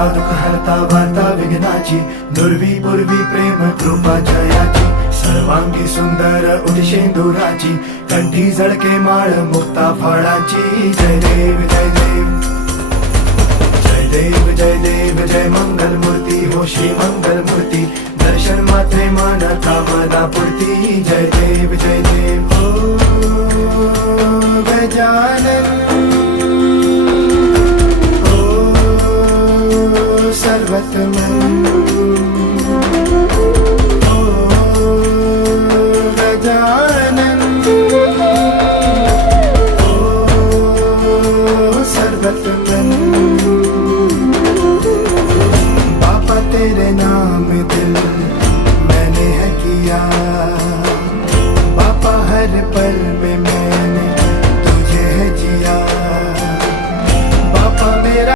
हरता दुःख हरता वार्ता विघ्नाची, दुर्वी पूर्वी प्रेम कृपा जयाची, सर्वांगी सुंदर उदिशेंदुराची, कंठी झळके माळ मुक्ता फळाची. जय देव जय देव जय देव जय देव जय मंगल मूर्ती हो श्री मंगल मूर्ती, दर्शन मात्रे मन कामना पूर्ती. जय देव जय देव हो गजानन हो सर्वतमन.